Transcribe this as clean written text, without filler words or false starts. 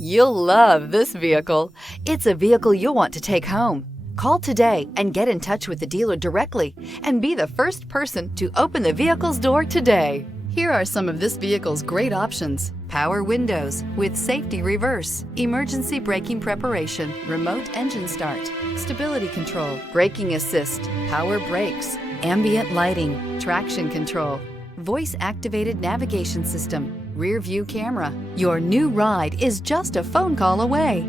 You'll love this vehicle. It's a vehicle you'll want to take home. Call today and get in touch with the dealer directly and be the first person to open the vehicle's door today. Here are some of this vehicle's great options: power windows with safety reverse, emergency braking preparation, remote engine start, stability control, braking assist, power brakes, ambient lighting, traction control, voice-activated navigation system, rear view camera. Your new ride is just a phone call away.